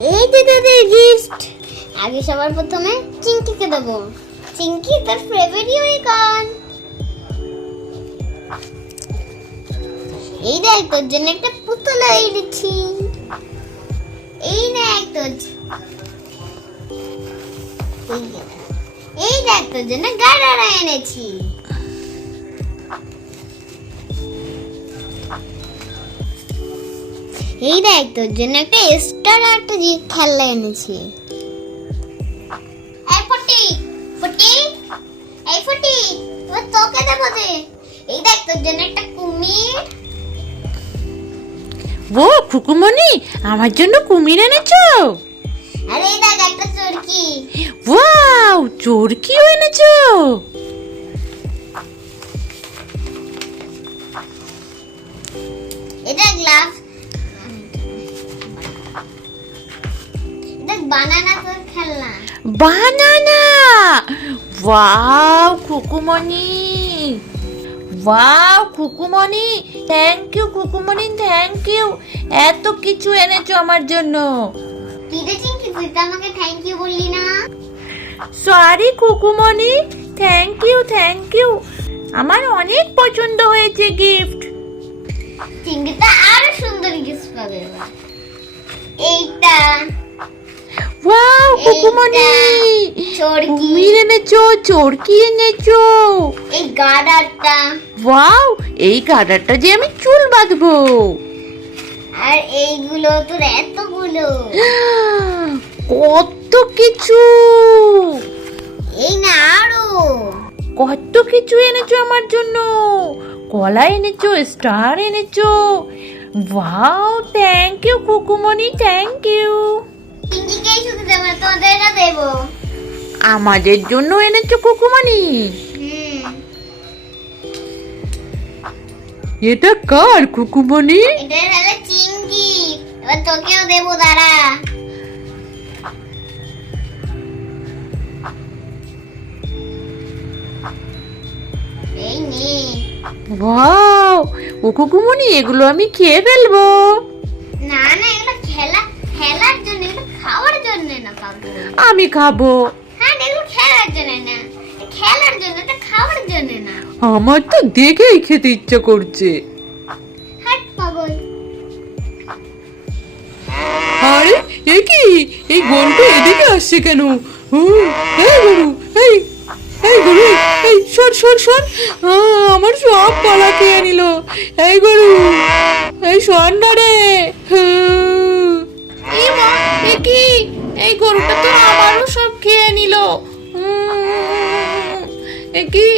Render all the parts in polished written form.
এই যে তোদের গিফট। আগে সবার প্রথমে চিঙ্কিকে দেবো। চিঙ্কি তার ফেভারিট ইউনিকর্ন। এই দেখ তোর জন্য একটা পুতুল এনেছি। এই দেখ তোর এই দেখ তোর জন্য গাড়ারা এনেছি। এই দেখ তোর জন্য একটা স্টার আর একটা খেলনা এনেছি। এই ফুটি ফুটি এই ফুটি এবার তোকে দেবো যে। এই দেখ তোর জন্য একটা কুমির। ও খুকুমনি, আমার জন্য কুমির এনেছো? আর এই দেখ একটা চরকি। ওয়াও, চরকিও এনেছো? এটা গ্লাস। দেখ বানানা তোর খেলনা। Banana! Wow Khukumoni, wow Khukumoni, thank you Khukumoni, thank you. এত কিছু এনেছো আমার জন্য। কি রে চিঙ্কি, তুই তো আমাকে থ্যাংক ইউ বললি না। সরি খুকুমনি, থ্যাংক ইউ থ্যাংক ইউ। আমার অনেক পছন্দ হয়েছে গিফট। চিঙ্কি তো আরো সুন্দর গিফট পাবে এবার। এইটা ওয়াও খুকুমনি, চরকি। কুমির এনেছো, চরকি এনেছো। এই গাডারটা। ওয়াও, এই গাডারটা যে আমি চুল বাঁধবো। আর এইগুলো তোর এতগুলো। কত কিছু, এই না আরো কত কিছু এনেছো আমার জন্য। কলা এনেছো, স্টার এনেছো। Wow, thank you Kukumoni, thank you. চিঙ্কিকেই শুধু দেবো না, তোদের না দেবো। আমাদের জন্য এনেছো কুকুমনি? এটা কার কুকুমনি? এটা হলো চিঙ্কি। এবার তোকেও দেবো, দাঁড়া। এই নে। ওয়াও, ও কুকুমনি, এগুলো আমি খেয়ে ফেলবো। না না, এগুলো খেলার জন্য, এগুলো খাওয়ার জন্য না পাগল। আমি খাবো। হ্যাঁ, এগুলো খেলার জন্য না, খেলার জন্য, এটা খাওয়ার জন্য না। আমার তো দেখেই খেতে ইচ্ছা করছে। হাট পাগল। আরে এ কি, এই গরুটা এদিকে আসছে কেন? এই গরু, এই এই গরু, এই সর সর সর। আমার সব কলা খেয়ে নিল। এই গরু, এই সর না রে। এই মা, এ কি, এই গরুটা তো আমারও সব খেয়ে নিল। এ কি,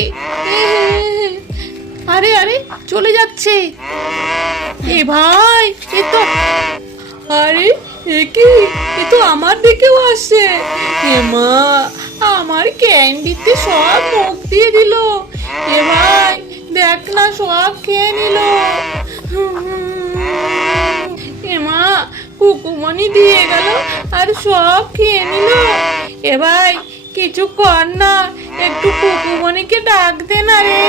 আরে আরে চলে যাচ্ছে। এ ভাই, এ তো, আরে এ কি, এ তো আমার দিকেও আসছে। এ মা, আমার ক্যান্ডিতে সব মুখ দিয়ে দিল। এ ভাই দেখ না, সব খেয়ে নিল। এ মা, কুকুমনি দিয়ে গেল আর সব খেয়ে নিল। এ ভাই কিছু কর না, একটু কুকুমনিকে ডাক দে না রে।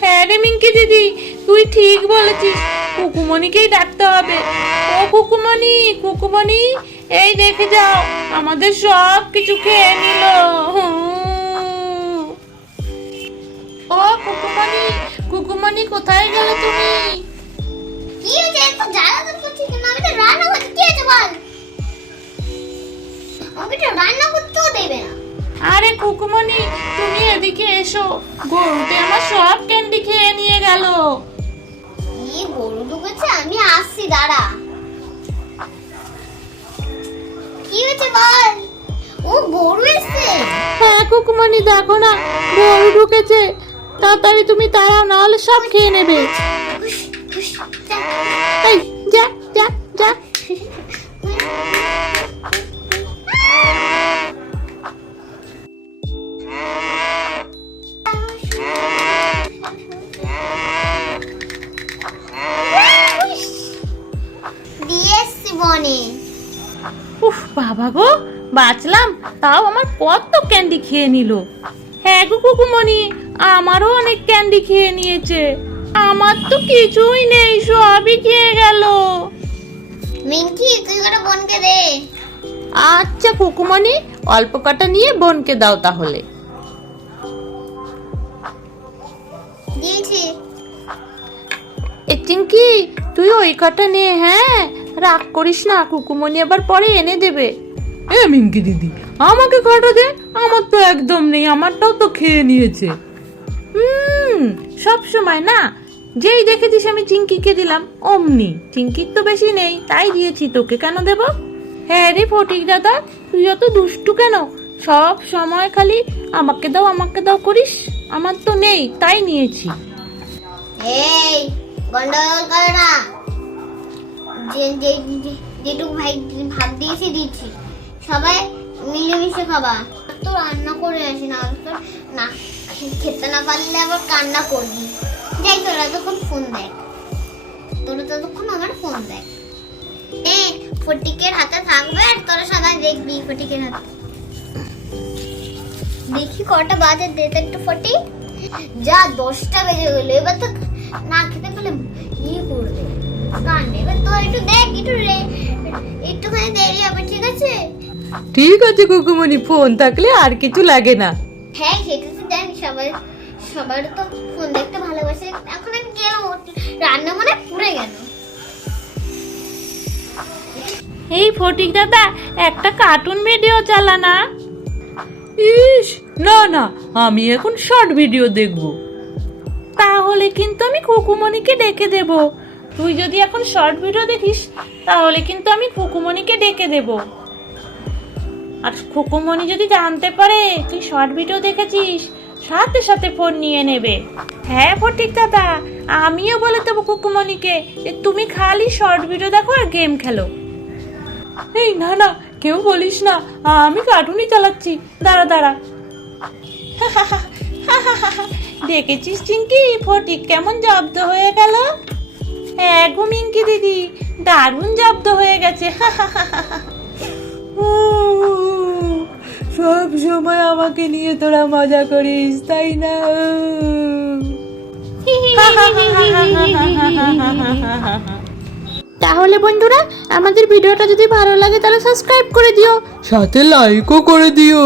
হ্যাঁ রে মিঙ্কি দিদি, তুই ঠিক বলেছিস, কুকুমনিকেই ডাকতে হবে। ও কুকুমনি, কুকুমনি, এই দেখে যাও, আমাদের সব কিছু খেয়ে নিল। ও কুকুমনি, কুকুমনি কোথায় গেলে তুমি? কি হয়েছে, এত জ্বালা করছিস কেন? আমি তো রান্না করতে, কি হয়েছে বল? আমি তো রান্না করতেও দেবে না। আরে কুকুমনি, তুমি এদিকে এসো, গরুতে আমার সব ক্যান্ডি খেয়ে নিয়ে গেল। কি গরু ঢুকেছে, আমি আসছি, দাঁড়া। কি হয়েছে বল? ও গরু এসছে। হ্যাঁ কুকুমনি, দেখো না, গরু ঢুকেছে। তাড়াতাড়ি তুমি তাড়াও, না হলে সব খেয়ে নেবে। হুস, হুস, যা। এই যা যা যা। হুস। দিয়ে এসছি বনে। উফ বাবা গো, বাঁচলাম, তাও আমার কত ক্যান্ডি খেয়ে নিল। হ্যাঁ গো কুকুমনি, আমারও অনেক ক্যান্ডি খেয়ে নিয়েছে। আমার তো কিছুই নেই, সবই খেয়ে গেল। মিঙ্কি তুই করে বোনকে দে। আচ্ছা কুকুমনি, অল্প কটা নিয়ে বোনকে দাও তাহলে। দিয়েছি। এ চিঙ্কি, তুই ওই কটা নে, হ্যাঁ রাগ করিস না, কুকুমনি আবার পরে এনে দেবে। এ মিঙ্কি দিদি, আমাকে কটা দে, আমার তো একদম নেই, আমারটাও তো খেয়ে নিয়েছে। সব সময় না, যেই দেখেছিস আমি চিঙ্কিকে দিলাম অমনি। চিঙ্কির তো বেশি নেই তাই দিয়েছি, তোকে কেন দেব? হ্যাঁ রে ফটিক দাদা, তুই অত দুষ্টু কেন? সব সময় খালি আমাকে দাও করিস। আমার তো নেই তাই নিয়েছি। এই গন্ডগোল করে না। যেটুকু ভাই ভাগ দিয়েছি দিচ্ছি, সবাই মিলেমিশে খাবা। তো রান্না করে আসি না, তো না খেতে না পারলে আবার কান্না করবি। যাই তোরা তখন ফোন দেখ, তোরা ততক্ষণ আমার ফোন দেখ। ফটিকের হাতে থাকবে আর তোরা সবাই দেখবি ফটিকের হাতে। দেখি কটা বাজে, দে তো একটু ফটি। যা 10টা বেজে গেল, এবার তো না খেতে পেলে করবে কান্না। এবার তোর একটু দেখ, একটুখানি দেরি হবে, ঠিক আছে? ঠিক আছে কুকুমনি, ফোন থাকলে আর কিছু লাগে না। হ্যাঁ সেটা তো জানি, সবার তো ফোন দেখতে ভালোবাসে। এখন আমি গেলাম, রান্না মনে পুড়ে গেল। এই ফটিক দাদা, একটা কার্টুন ভিডিও চালা না। ইস, না না, আমি এখন শর্ট ভিডিও দেখব। তাহলে কিন্তু আমি কুকুমনিকে ডেকে দেব। তুই যদি এখন শর্ট ভিডিও দেখিস তাহলে কিন্তু আমি কুকুমনিকে ডেকে দেব। আর কুকুমনি যদি জানতে পারে তুই শর্ট ভিডিও দেখেছিস, সাথে সাথে ফোন নিয়ে নেবে। হ্যাঁ ফটিক দাদা, আমিও বলে দেবো কুকুমনিকে যে তুমি খালি শর্ট ভিডিও দেখো আর গেম খেলো। এই না না, কেউ বলিস না, আমি কার্টুনই চালাচ্ছি। দাঁড়া। দেখেছিস চিঙ্কি ফটিক কেমন জব্দ হয়ে গেল? হ্যাঁ গো মিঙ্কি দিদি, দারুণ জব্দ হয়ে গেছে। সব সময় আমাকে নিয়ে তোরা মজা করিস, তাই না? তাহলে বন্ধুরা, আমাদের ভিডিওটা যদি ভালো লাগে তাহলে সাবস্ক্রাইব করে দিও, সাথে লাইকও করে দিও।